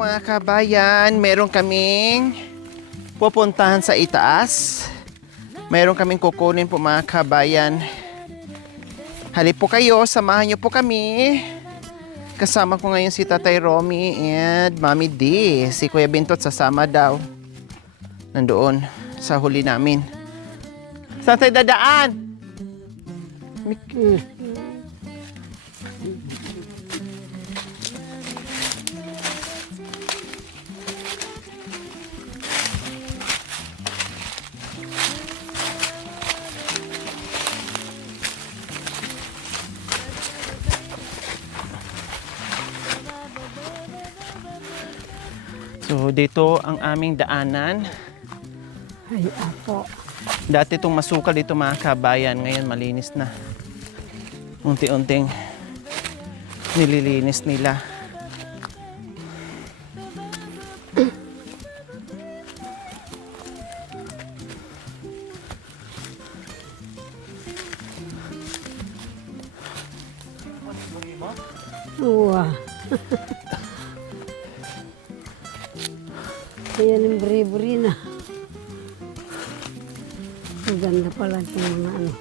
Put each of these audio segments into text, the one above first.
po mga kabayan, meron kaming pupuntahan sa itaas. Meron kaming kukunin po mga kabayan. Halip po kayo, samahan niyo po kami. Kasama ko ngayon si Tatay Romy and Mami D. Si Kuya Bintot sasama daw. Nandoon sa huli namin. Saan tayo dadaan? So dito ang aming daanan. Ay, apo. Dati itong masukal dito mga kabayan, ngayon malinis na. Unti-unting nililinis nila. Uwa. Ayan yung bri-bri na. Ang ganda pala itong mga ano.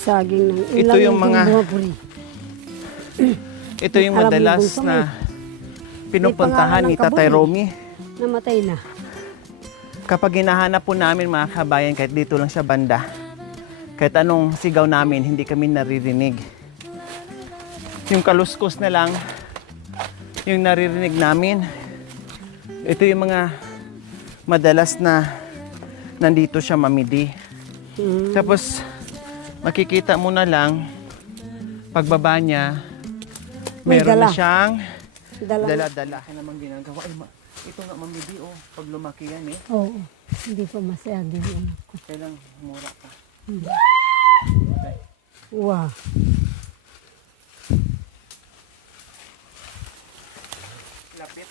Saging ng Ito ilang yung mga- bumaburi. Ito yung Alam mo, madalas bunso, na pinupuntahan May ni pangalan ng Tatay kabon, Romy. Namatay na. Kapag hinahanap po namin mga kabayan, kahit dito lang siya banda, kahit anong sigaw namin, hindi kami naririnig. Yung kaluskos na lang, yung naririnig namin. Ito yung mga madalas na nandito siya mamidi. Tapos makikita mo na lang, pagbaba niya, May meron na dala. siyang Dala. dala-dala. Kaya naman ginagawa. Ay, ito nga mamidi oh, pag lumaki yan eh. Oo. Hindi pa masyado yung anak ko. Kailang mura pa. Wow. Lapit.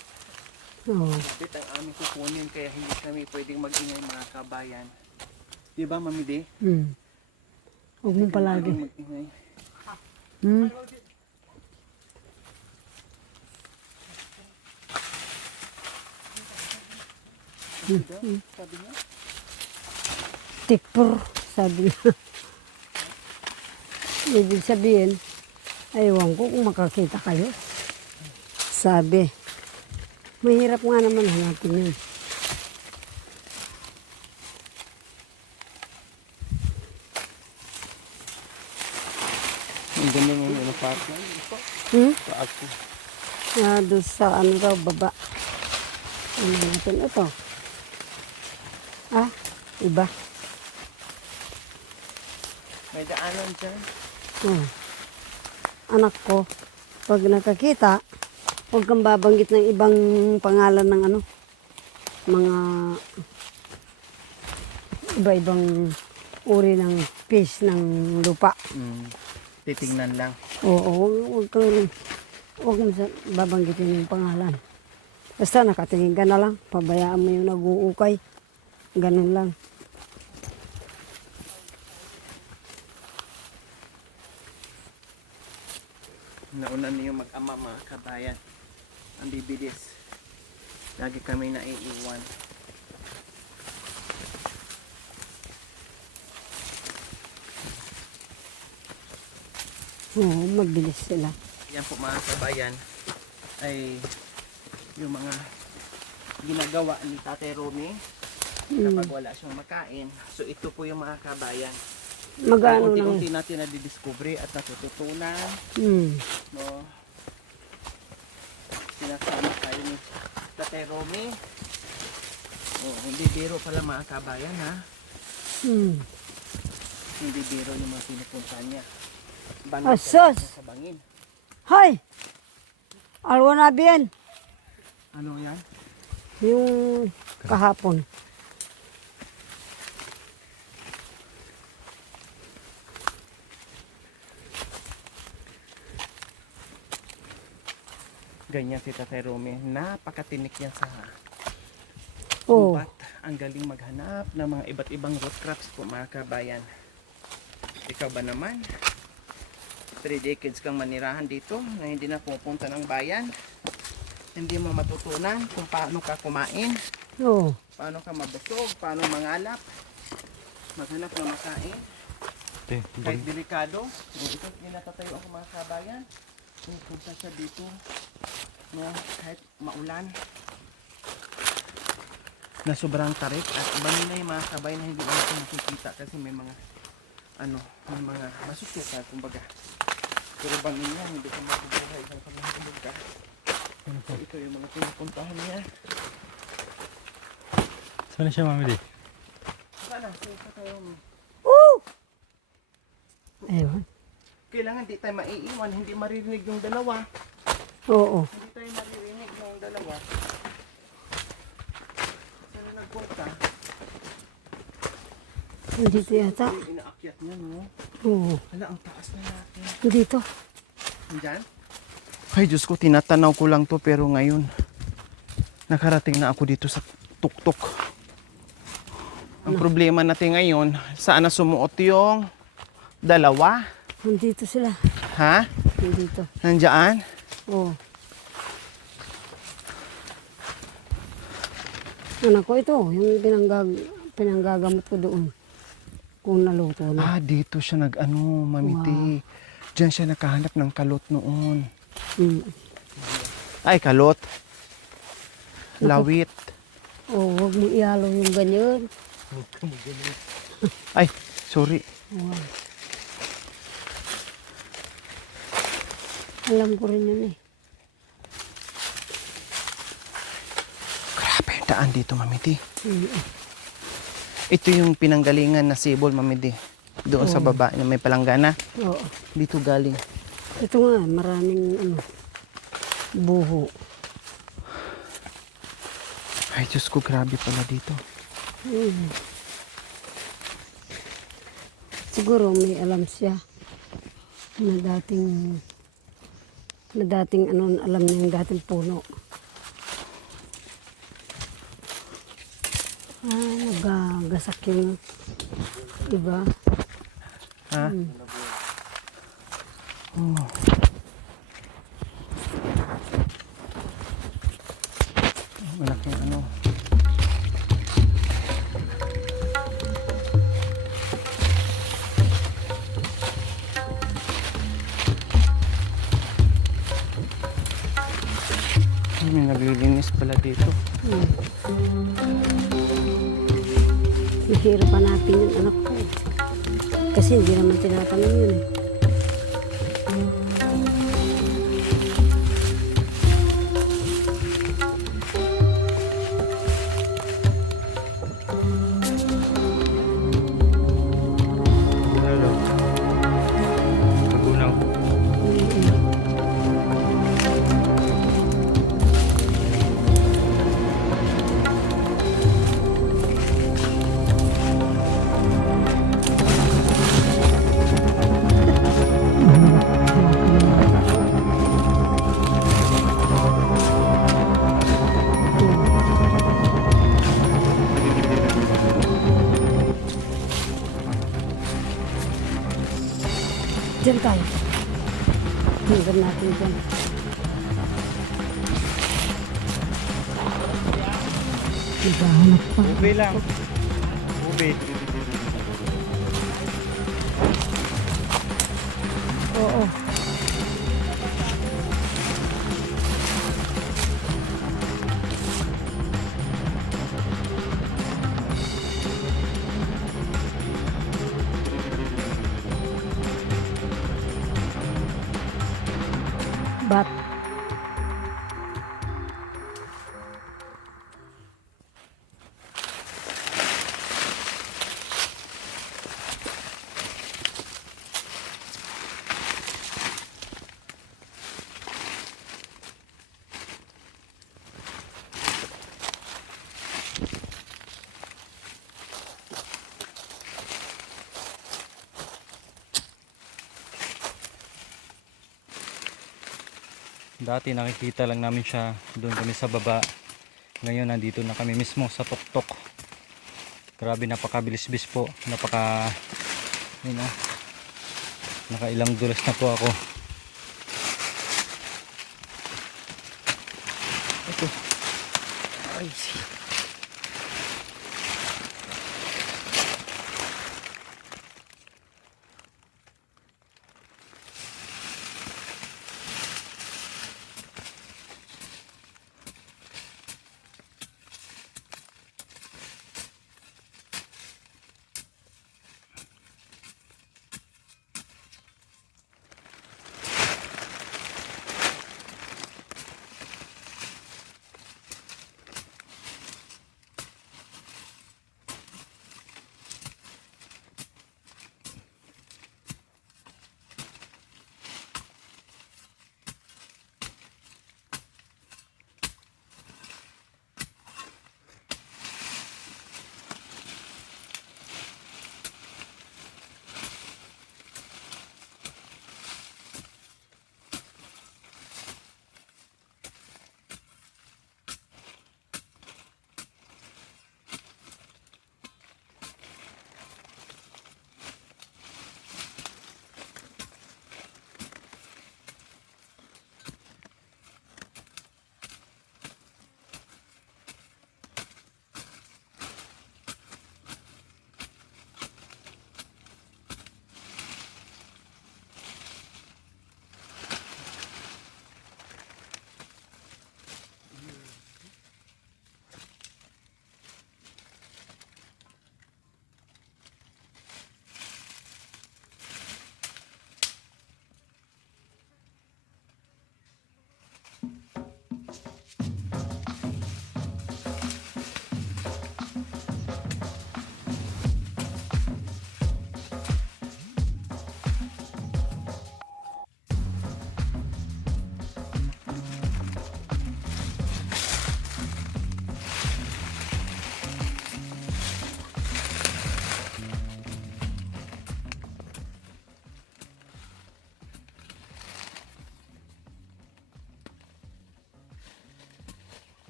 Oo. Lapit ang aming kukunin kaya hindi kami pwedeng mag-ingay mga kabayan. Di ba, Mami D? Huwag mo palagi. Pwedeng mag-ingay. Hmm? Sabi niya? Tikpur, sabi niya. Ibig sabihin, aywan ko kung makakita kayo. Sabi, mahirap nga naman hanapin yun. Ang ganda ng ano pa ako. Pa ako. Doon sa ano daw, baba. Ano natin ito? Iba. May daanan dyan. Anak ko, pag nakakita, huwag kang babanggit ng ibang pangalan ng ano, mga iba-ibang uri ng fish ng lupa. Titingnan lang. Oo, huwag mo babanggitin yung pangalan. Basta nakatingin ka na lang, pabayaan mo yung nag-uukay. Ganun lang. Nauna niyo mag-ama mga kabayan. Ang bibilis. Lagi kami naiiwan. Oo, mabilis sila. Yan po mga kabayan ay yung mga ginagawa ni Tatay Romy kapag wala siyang makain. So ito po yung mga kabayan. Magano lang. Unti-unti natin nadidiscovery at natututunan. No? Sinasama tayo ni Tatay Romy. Oh, hindi biro pala mga kabayan ha. Hindi biro yung mga pinupuntahan niya. Banat Asos! sa bangin. Hay! Alwa na bien. Ano yan? Yung kahapon. Ganyan si Tatay Romy. Napakatinik yan sa Oo. gubat. Ang galing maghanap ng mga iba't ibang root crops po mga kabayan. Ikaw ba naman? 3 decades kang manirahan dito na hindi na pupunta ng bayan. Hindi mo matutunan kung paano ka kumain, Oo. paano ka mabusog, paano mangalap, maghanap ng makain. Kahit delikado, ito pinatatayo ako mga kabayan. Kung punta siya dito, no, kahit maulan, na sobrang tarik at bangin na yung mga kabayan na hindi natin makikita kasi may mga may mga masusuka kumbaga. Pero bangin niya, hindi ka makubuhay sa pangahulog ka. So ito yung mga pinupuntahan niya. Saan siya, Mami Di? Sana, sa tayo. Ayun. Kailangan di tayo maiiwan, hindi maririnig yung dalawa. Oo. Hindi tayo maririnig yung dalawa. Sana nagpunta? Dito yata. Yung inaakyat niya, no? Oo. Hala, ang taas na natin. Dito. Diyan? Ay, Diyos ko, tinatanaw ko lang to pero ngayon nakarating na ako dito sa tuktok. Ang problema natin ngayon, saan na sumuot yung dalawa? Nandito sila. Ha? Nandito. Nandiyan? Oo. Anak ko ito, yung pinanggagamot ko doon. Kung naluto na. Ah, dito siya mamiti. Diyan siya nakahanap ng kalot noon. Ay, kalot. Lawit. Oo, huwag mo ihalo yung ganyan. Ay, sorry. Wow. Alam ko rin yun eh. Grabe, daan dito, mamiti. Mm. Ito yung pinanggalingan na sibol, mamiti. Doon sa baba na may palanggana. Oo. Dito galing. Ito nga, maraming buho. Ay, Diyos ko, grabe pala dito. Mm. Siguro may alam siya na dating alam niya yung dating puno. Nagagasak yung iba. Ha? Oh. Malaking Ay, may naglilinis pala dito. Mahirap hanapin yung anak ko. Kasi hindi naman tinatanong yun eh. Hello. Pagunaw. Diyan tayo. Hanggang natin dyan. Naghahanap pa. Ube lang. Ube. Oo. Bat. Dati nakikita lang namin siya doon kami sa baba. Ngayon nandito na kami mismo sa tuktok. Grabe, napakabilis-bis po. Nakailang dulas na po ako. Okay. Ay, see.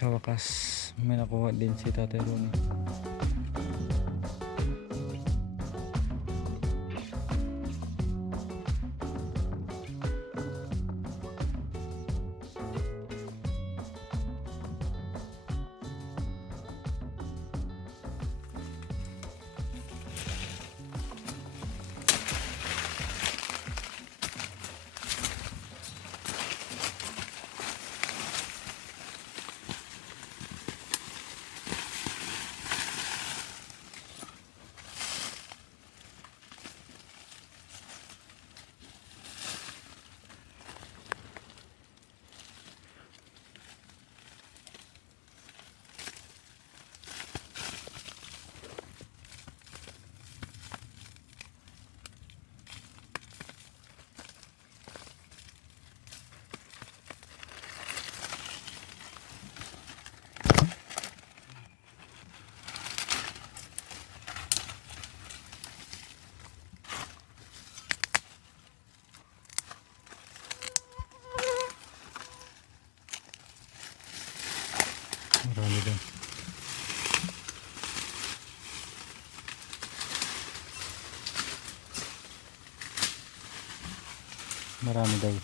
Sa wakas, may nakuha din si Tatay Ronnie. Marami din. Marami daw.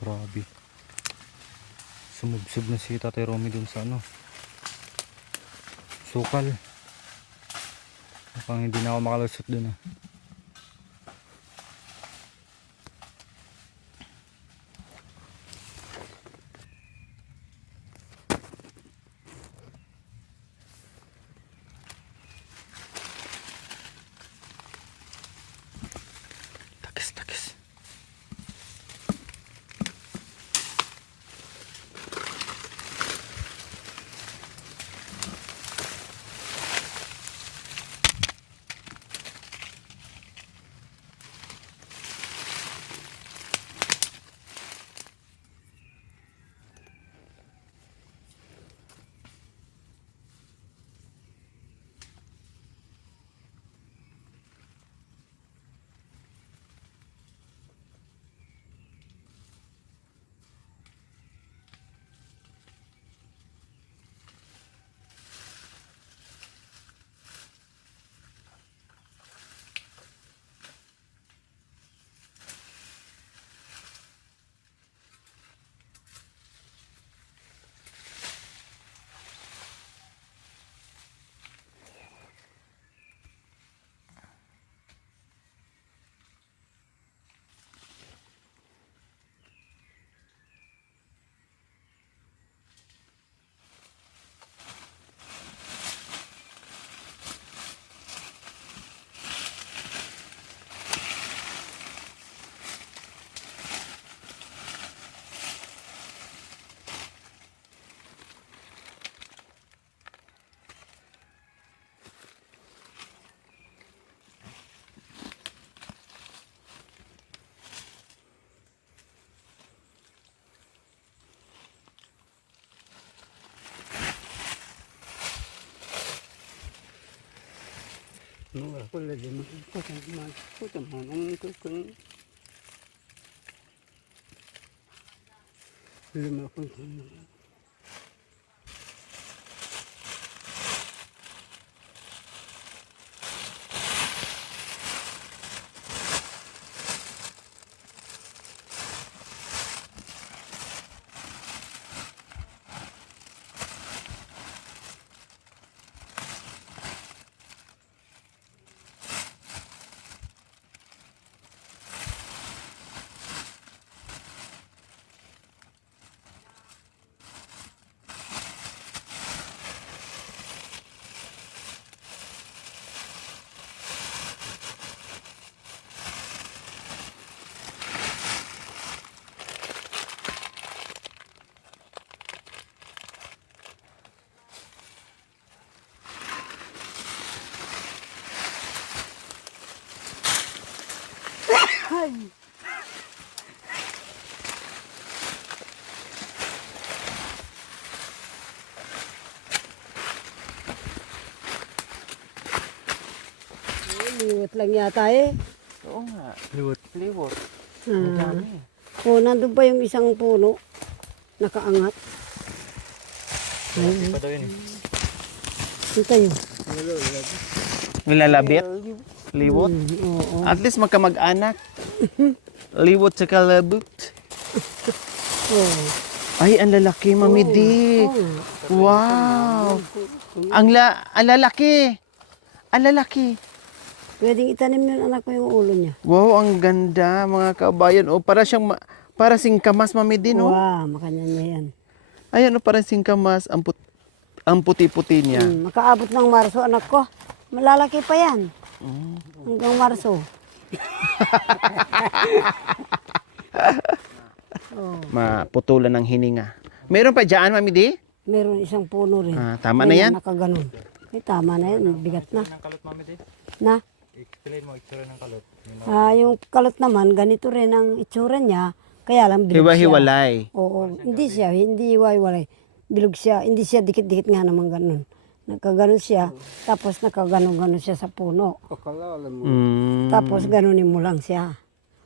Grabe. Sumubsob na si Tatay Romy dun sa ano, sukal. Mukhang hindi na ako makalusot dun ah. Liwat lang yata eh. Oo nga. Liwat. Liwot. Ah. Oh, nandun pa yung isang puno. Nakaangat. Hindi pa daw yun eh. Kita yun. Nilalabit. Liwot. Oo. At least magkamag-anak. Liwot sa kalabot. Oh. Ay, ang lalaki, Mami D. Wow. Ang lalaki. Ang lalaki. Pwedeng itanim yun anak ko yung ulo niya. Wow, ang ganda, mga kabayan. O, para siyang, para singkamas, Mami D, no? Wow, makanya niya yan. Ayan, o, parang singkamas. Ang puti-puti niya. Makaabot ng Marso anak ko. Malalaki pa yan. Hanggang Marso. Oh. Maputulan ng hininga. Meron pa dyan, Mami D? Meron isang puno rin. Tama na yan? Nakaganon. Ay, tama na yan. Bigat na. Ng kalot, Mami Day. Na? Explain mo itsura ng kalot. Yung kalot naman, ganito rin ang itsura niya. Kaya lang bilog siya. Hiwa-hiwalay. Oo. Hindi hiwa-hiwalay. Bilog siya. Hindi siya dikit-dikit nga naman ganun. Nagkaganon siya. Tapos nakaganon-ganon siya sa puno. Mm. Tapos ganunin mo lang siya.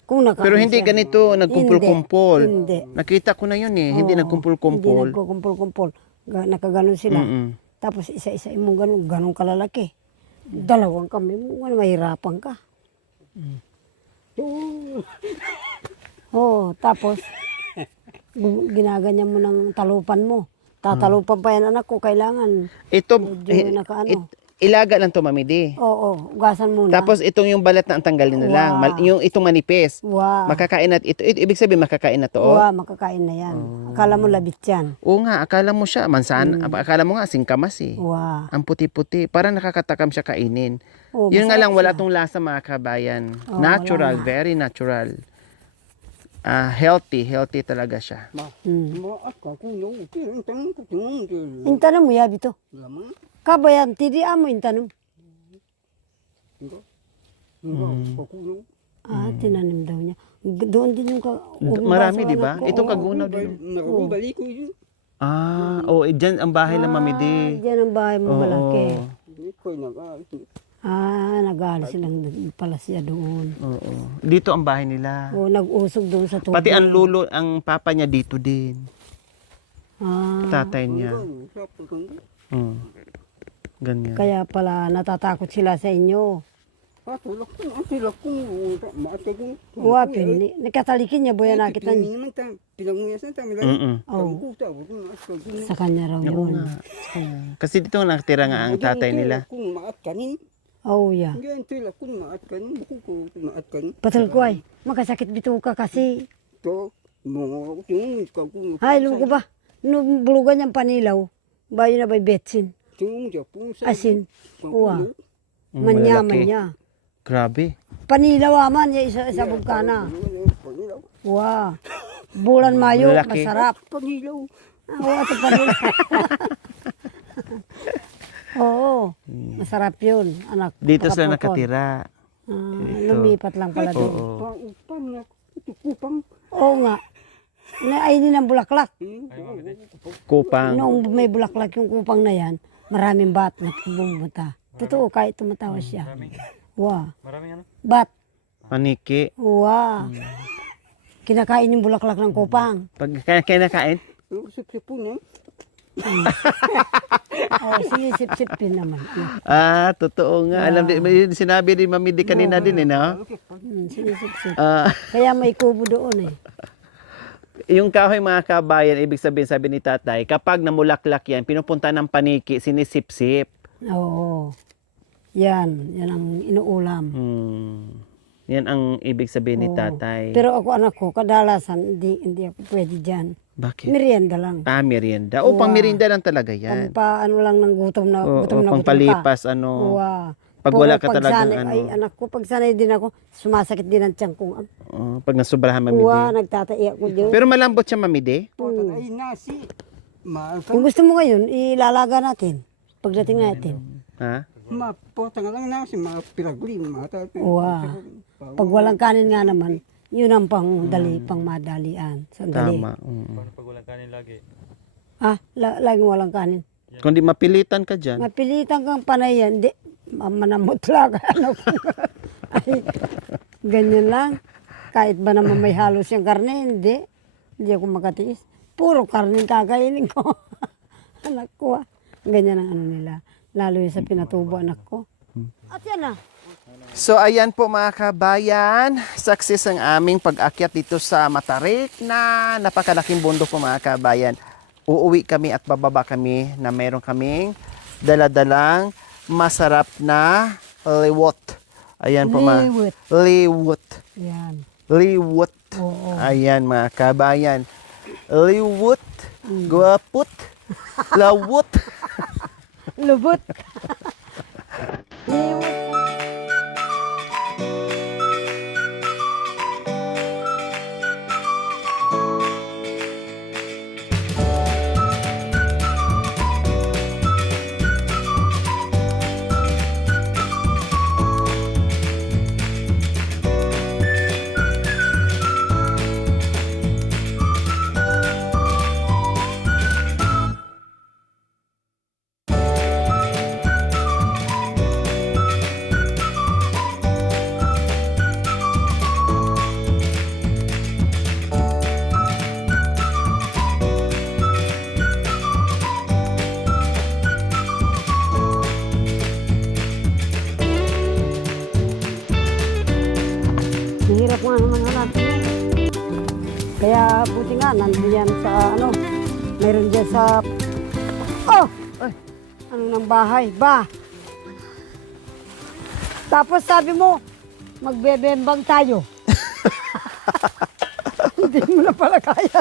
Kung Pero hindi siya. ganito nagkumpul-kumpul. Hindi. Nakita ko na yun eh. Hindi Oo, nagkumpul-kumpul. Hindi nagkukumpul-kumpul. Nakaganon sila. Mm-mm. Tapos isa-isa mong ganun kalalaki. Dalawang kami mo, mahirapan ka. Oo, tapos ginaganyan mo ng talupan mo. Tatalupan pa yan anak ko, kailangan. Ito, Medyo nakaano. ilaga lang to, Mami D. Oo, ugasan muna. Tapos itong yung balat na ang tanggalin na lang. Wow. Yung itong manipis. Wow. Makakain na ito. Ibig sabihin makakain na to. Oh. Wow, makakain na yan. Akala mo labit yan. Oo nga, akala mo siya mansan. Akala mo nga singkamas eh. Wow. Ang puti-puti. Parang nakakatakam siya kainin. Oo, Yun nga masarap lang, wala siya. tong lasa mga kabayan. Oo, Natural, wala nga. very natural. Healthy talaga siya. Intanong mo yabi to. Kabayan, tidian mo intanong. Tinanim daw niya. Doon din yung Marami, di ba? Itong kagunaw din. Dyan ang bahay ng Mami D. Diyan ang bahay mo Oo. malaki. Nag-aalis silang pala siya doon. Oo. Dito ang bahay nila. Nag-usog doon sa tubig. Pati ang lulo, ang papa niya dito din. Ah, Tatay niya. Ganyan. kaya pala natatakot sila sa inyo. Wapin, nakatalikin niya boya nakita niya. Oh, sa kanya raw Oo yun. nga. Kasi dito nakatira nga ang tatay nila. Oh, yeah. Patal ko ay, makasakit bituka kasi. Ay, lugo ba? Nung bulugan niyang panilaw, bayo na ba'y betsin? Asin, uwa. Manya, Malalaki. manya. Grabe. Panilaw aman, ya isa bugkana. Wow. Bulan Mayo, Malalaki. masarap. Oo, ito panilaw. Oo, masarap yun, anak. Dito sila Nakapukon. nakatira. Lumipat lang pala doon. Oo. Oo nga. Nainin ang bulaklak. Kupang. Noong may bulaklak yung kupang na yan, maraming bat na pumunta. Totoo, kahit tumatawa siya. Wa. Maraming ano? Bat. Paniki. Wa. Kinakain yung bulaklak ng kupang. Pag kinakain, Oh, sinisip-sip din naman. totoo nga. Alam din, sinabi din Mami di kanina din, no? Sinisip-sip. Ah, Kaya may kubo doon eh. yung kahoy mga kabayan, ibig sabihin, sabi ni tatay, kapag namulaklak yan, pinupunta ng paniki, sinisip-sip. Oo. Yan ang inuulam. Yan ang ibig sabihin ni Oo. tatay. Pero ako anak ko, kadalasan hindi ako pwede dyan. Bakit? Merienda lang. Merienda. O, pang merienda lang talaga yan. Pampaano lang ng gutom na O, gutom na pang gutom ka. palipas, ano. Uwa. Pag wala ka talagang ano. Ay, anak ko, pag sanay din ako, sumasakit din ang tiyan kong. Pag nasubrahan, Mami Uwa, di. nagtataiyak ko dyan. Pero malambot siya, Mami di. Ay, nasi. Kung gusto mo ngayon, ilalaga natin. Pagdating natin. Ha? Mapota nga lang nasi, mga piragli, mga tao. Uwa. Pag walang kanin nga naman, yun ang pang madalian. Sandali. Tama. Paano pag walang kanin lagi? Laging walang kanin. Kung di mapilitan ka dyan. Mapilitan kang panay yan, di, manamutla ka. Ano, ay, ganyan lang. Kahit ba naman may halos yung karne, hindi. Hindi ako makatiis. Puro karne kakainin ko. Anak ko Ganyan ang ano nila. Lalo yung sa pinatubo anak ko. At yan na. So ayan po mga kabayan, success ang aming pag-akyat dito sa Matarik na napakalaking bundok po mga kabayan. Uuwi kami at bababa kami na mayroon kaming daladalang masarap na liwot. Ayan po mga Liwot. liwot. Yan. Liwot. Oo. Ayan mga kabayan. Liwot. Guwapot. Lawot. Lubot. Hirap nga naman hanapin yan. Kaya buti nga, nandiyan sa ano, mayroon dyan sa, ano ng bahay, ba? Tapos sabi mo, magbebembang tayo. Hindi mo na pala kaya.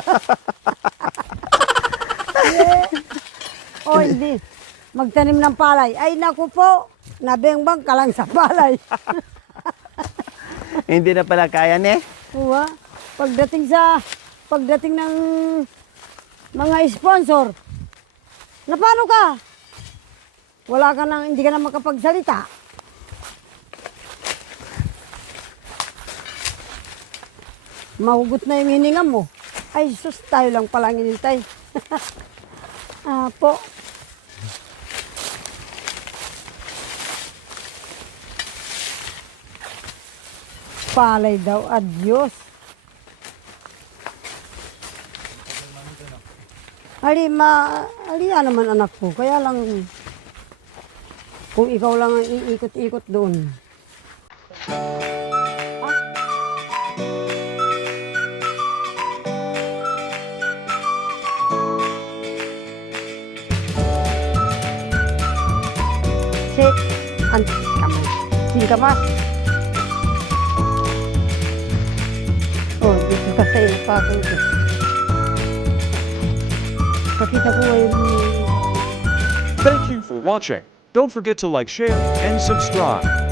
Hindi. Magtanim ng palay. Ay, naku po, nabembang ka lang sa palay. Hindi na pala kaya ne? Uwa, pagdating ng mga sponsor, na paano ka? Wala ka nang, hindi ka na makapagsalita. Mahugot na yung hininga mo. Ay, sus, tayo lang palang inintay. Po. Palay daw, adios. Ali naman anak ko, kaya lang kung ikaw lang ang iikot-ikot doon. Singkamas. Oh, dito kasi napakang ko. Pakita ko ngayon. Thank you for watching. Don't forget to like, share, and subscribe.